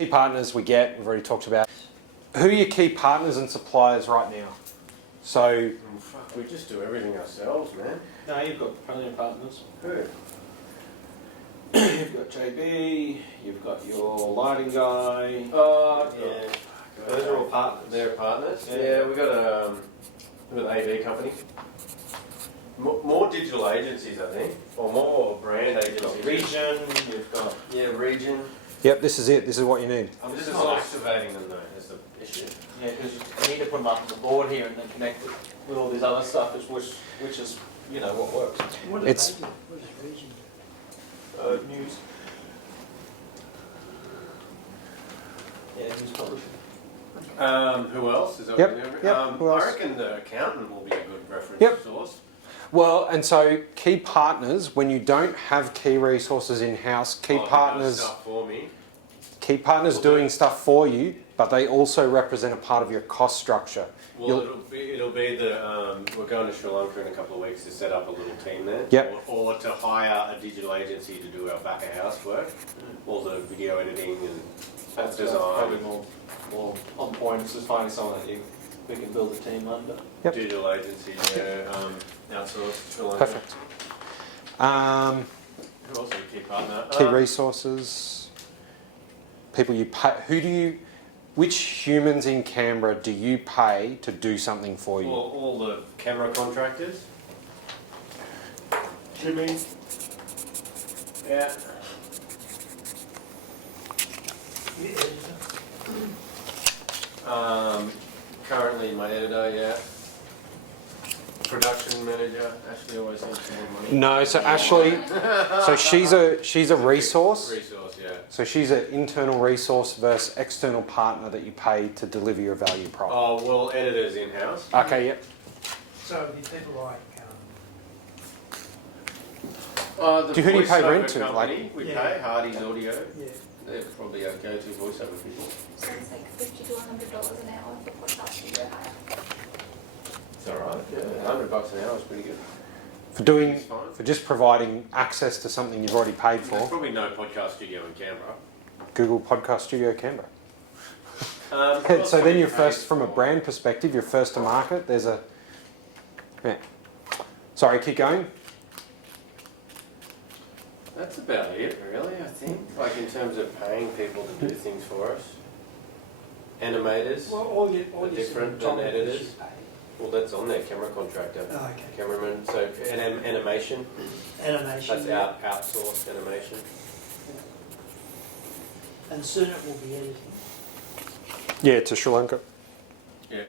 Key partners we've already talked about. Who are your key partners and suppliers right now? So, Fuck, we just do everything ourselves, man. No, you've got plenty of partners. Who? You've got JB, you've got your lighting guy. Yeah. Those are all partners. They're partners? Yeah. Yeah, we got an AV company. More digital agencies, I think, or more brand You've got agencies. Region, you've got... Yeah, region. yep, this is it. This is what you need. I'm just not activating them though, that's the issue. Yeah, because you need to put them up on the board here and then connect it with all this other stuff, which is, you know, what works. What It's- is region? News. Yeah, news publishing. Who else is that? Yep, what we're doing? yep, who else? I reckon the accountant will be a good reference Yep. source. Well, and so key partners, when you don't have key resources in-house, Oh, he does partners stuff for me. doing stuff for you, but they also represent a part of your cost structure. Well, it'll be the we're going to Sri Lanka in a couple of weeks to set up a little team there. Yep. Or to hire a digital agency to do our back of house work, all the video editing and That's design. probably more on point. It's just finding someone that we can build a team under. Yep. Digital agency, outsourced Sri Lanka. Perfect. Who else is a key partner? Key resources, people you pay. Which humans in Canberra do you pay to do something for you? All the camera contractors. Jimmy. Yeah. Currently my editor, yeah. Production manager, Ashley always needs more money. No, so Ashley, so she's a resource. Resource, yeah. So she's an internal resource versus external partner that you pay to deliver your value prop. Oh, well, editors in-house. Okay, yep. So it'd be people like, The Who do you pay voiceover rent to, company, we Yeah. pay, Hardy's Audio. yeah, They're probably our go-to voiceover people. So it's like $50 to $100 an hour for podcast studio hire. It's alright, yeah. $100 an hour is pretty good. For doing, It's fine. for just providing access to something you've already paid There's for. probably no podcast studio in Canberra. Google Podcast Studio Canberra. Who else So do then we you're pay first, from a for? brand perspective, you're first to market. There's a, yeah. Sorry, keep going. That's about it, really, I think. Like in terms of paying people to do things for us. Animators. well, all your different top than editors. issues pay. Well, that's on there, camera contractor. Oh, okay. Cameraman, so animation, Animation. that's outsourced animation. And soon it will be editing. Yeah, to Sri Lanka.